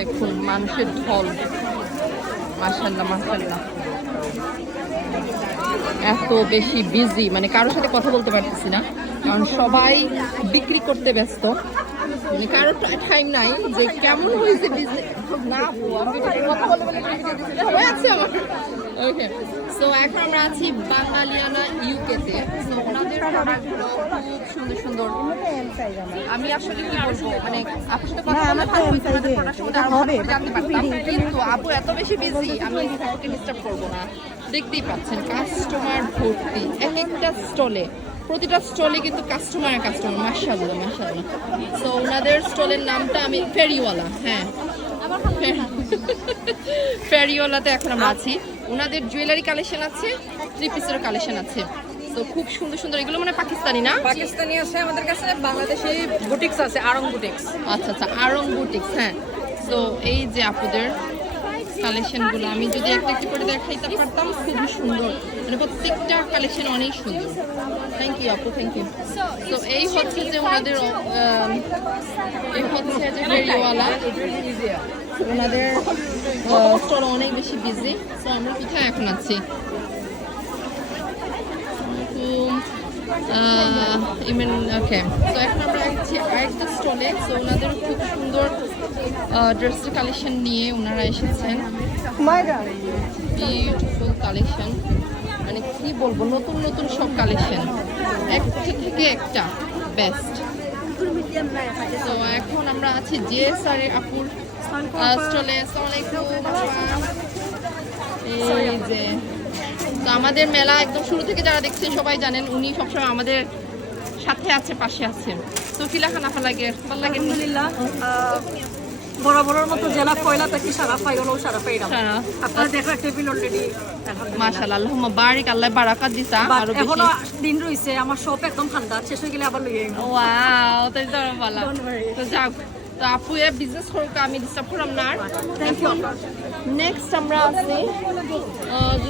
দেখুন, মানুষের ঢল। মাসাল্লাহ মাসাল্লাহ এত বেশি বিজি মানে কারোর সাথে কথা বলতে পারতেছি না, কারণ সবাই বিক্রি করতে ব্যস্ত। মানে কারোর টাইম নাই যে কেমন হয়েছে বিজনেস না কথা বলতে আমার। ওকে সো এখন আমরা আছি বাঙালিয়ানা ইউকেতে সো ওনাদের প্রোডাক্টগুলো খুব সুন্দর সুন্দর। আমি আসলে কি বলব মানে আপুর সাথে কথা বলতে পারব ওনাদের প্রোডাক্ট সম্বন্ধে আরও ভালো জানতে পারতাম। কিন্তু আপু এত বেশি বিজি আমি আপুকে ডিস্টার্ব করব না। দেখতেই পাচ্ছেন কাস্টমার ভর্তি এক একটা স্টলে প্রতিটা স্টলে কিন্তু কাস্টমার কাস্টমার মাশাআল্লাহ মাশাআল্লাহ। সো ওনাদের স্টলের নামটা আমি ফেরিওয়ালা হ্যাঁ। ফেরিওয়ালাতে এখন আমরা আছি। ওনাদের জুয়েলারি কালেকশন আছে থ্রি পিসের কালেকশন আছে। তো খুব সুন্দর সুন্দর এগুলো মানে পাকিস্তানি না? পাকিস্তানি আছে আমাদের কাছে বাংলাদেশি বুটিক্স আছে আরং বুটিক্স আচ্ছা আচ্ছা আরং বুটিক্স হ্যাঁ। তো এই যে আপুদের কালেকশনগুলো আমি যদি একটা একটা করে দেখাইতে পারতাম, খুবই সুন্দর। মানে প্রত্যেকটা কালেকশন অনেক সুন্দর। থ্যাংক ইউ আপু থ্যাংক ইউ তো এই হচ্ছে যে ওনাদের এই হচ্ছে যে ফেরিওয়ালা ওনাদের স্টল অনেক বেশি বিজি তো আমরা কোথায় এখন আছি? ইমেন ওকে তো এখন আমরা আছি আরেকটা স্টলে তো ওনাদের খুব সুন্দর ড্রেসের কালেকশন নিয়ে ওনারা এসেছেন। বিউটিফুল কালেকশন মানে কি বলব নতুন নতুন সব কালেকশন একটা থেকে একটা বেস্ট তো এখন আমরা আছি জিএসআর আপুর স্টলে আসসালামু আলাইকুম এই যে। তো আমাদের মেলা একদম শুরু থেকে যারা দেখছেন সবাই জানেন উনি সবসময় আমাদের সাথে আছে পাশে আছেন তো কি লেখা না লাগে ভালো লাগে। আলহামদুলিল্লাহ বরাবরের মতো জেলা কয়লা থেকে সারা পাই হলো সারা পাইলাম। আপনারা টেবিল অলরেডি মাশাআল্লাহ আল্লাহুম্মা বারিক আল্লাহ বারাকাত দিতা আরও বেশি। এখনও দিন রয়েছে আমার শপ একদম ঠান্ডা শেষ হয়ে গেলে আবার লইয়ে আইবো। ওয়াও তাই তো ভালো। তো যাক তো আপু এ বিজনেস করুক আমি ডিস্টার্ব করলাম না you. নেক্সট আমরা আছি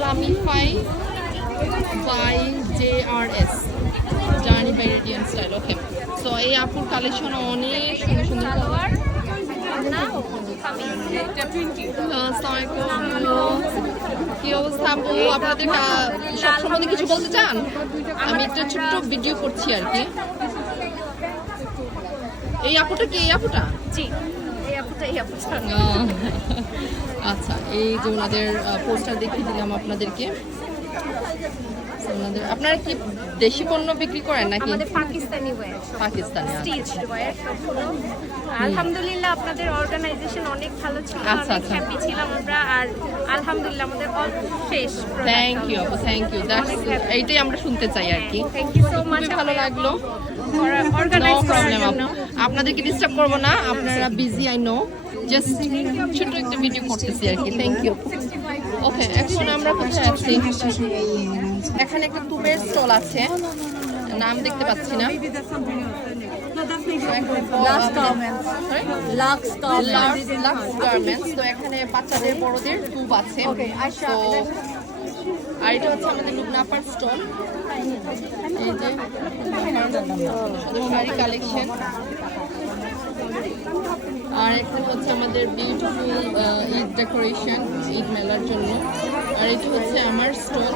লামিফাই by J R S journey by radian style okay so এই আপুর কালেকশন অনেক সুন্দর সুন্দর কি অবস্থা আপু? আপনাদের সব সম্বন্ধে কিছু বলতে চান? আমি একটা ছোট্ট ভিডিও করছি আর কি। এই আপুটা কি এই আপুটা? জি এই আপুটা এই আপুটা। আচ্ছা এই যে ওনাদের পোস্টার দেখিয়ে দিলাম আপনাদেরকে। আপনারা কি দেশি পণ্য বিক্রি করেন নাকি? আমাদের পাকিস্তানি ওয়্যার। পাকিস্তানি আচ্ছা, ওয়্যার সবগুলো। আলহামদুলিল্লাহ আপনাদের অর্গানাইজেশন অনেক ভালো ছিল আচ্ছা, অনেক আচ্ছা। হ্যাপি ছিলাম আমরা আর আলহামদুলিল্লাহ আমাদের অল শেষ থ্যাংক ইউ আপু থ্যাংক ইউ এইটাই আমরা শুনতে চাই আর কি। থ্যাংক ইউ সো মাচ ভালো লাগল। অর্গানাইজ করার জন্য। আপনাদেরকে ডিস্টার্ব করব না আপনারা বিজি আই নো জাস্ট ছোট একটা ভিডিও করতেছি আর কি। থ্যাংক ইউ ওকে এখন আমরা কোথায় আছি? এখানে একটা টুবের স্টল আছে। নাম দেখতে পাচ্ছি না। তো এখানে বাচ্চাদের বড়দের টুব আছে। তো আর এটা হচ্ছে আমাদের লুবনাপার স্টল। এই যে শাড়ি কালেকশন আর এখানে হচ্ছে আমাদের বিউটিফুল ঈদ ডেকোরেশন ঈদ মেলার জন্য। আর এটা হচ্ছে আমার স্টল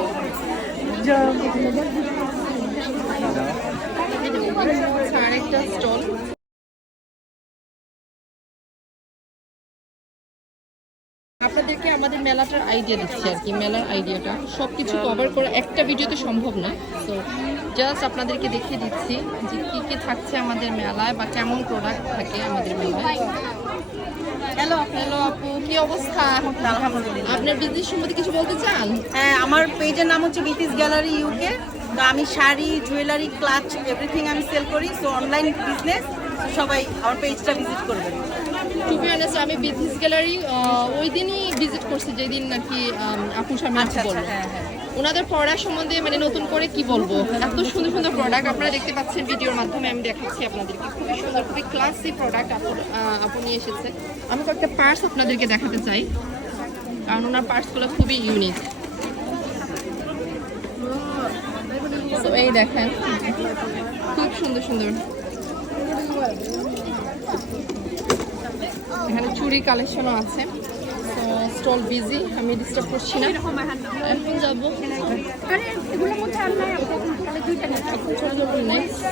আর একটা স্টল আপনাদেরকে আমাদের মেলাটার আইডিয়া দিচ্ছি আর কি মেলার আইডিয়াটা সব কিছু কভার করা একটা ভিডিওতে সম্ভব না। তো জাস্ট আপনাদেরকে দেখিয়ে দিচ্ছি যে কী কী থাকছে আমাদের মেলায় বা কেমন প্রোডাক্ট থাকে আমাদের মেলায়। হ্যালো হ্যালো আপু কি অবস্থা? আলহামদুলিল্লাহ। আপনার বিজনেস সম্বন্ধে কিছু বলতে চান? হ্যাঁ আমার পেজের নাম হচ্ছে বিতিস গ্যালারি ইউকে তো আমি শাড়ি জুয়েলারি ক্লাচ এভরিথিং আমি সেল করি। সো অনলাইন বিজনেস সবাই আমার পেজটা ভিজিট করবেন। টু বি অনেস্ট আমি বিজনেস গ্যালারি ওই দিনই ভিজিট করছি যেদিন নাকি আপুর সামনে আচ্ছা আচ্ছা বলল হ্যাঁ হ্যাঁ। ওনাদের পড়া সম্বন্ধে মানে নতুন করে কি বলব? এত সুন্দর সুন্দর প্রোডাক্ট আপনারা দেখতে পাচ্ছেন ভিডিওর মাধ্যমে আমি দেখাচ্ছি আপনাদেরকে। খুবই সুন্দর খুবই ক্লাসি প্রোডাক্ট আপু আপু নিয়ে এসেছে। আমি কয়েকটা পার্স আপনাদেরকে দেখাতে চাই কারণ ওনার পার্সগুলো খুবই ইউনিক তো এই দেখেন খুব সুন্দর সুন্দর। এখানে চুরি কালেকশনও আছে। স্টল বিজি আমি ডিস্টার্ব করছি না। এখন যাব। এগুলোর মধ্যে আর নাই। চলে যাব নেক্সট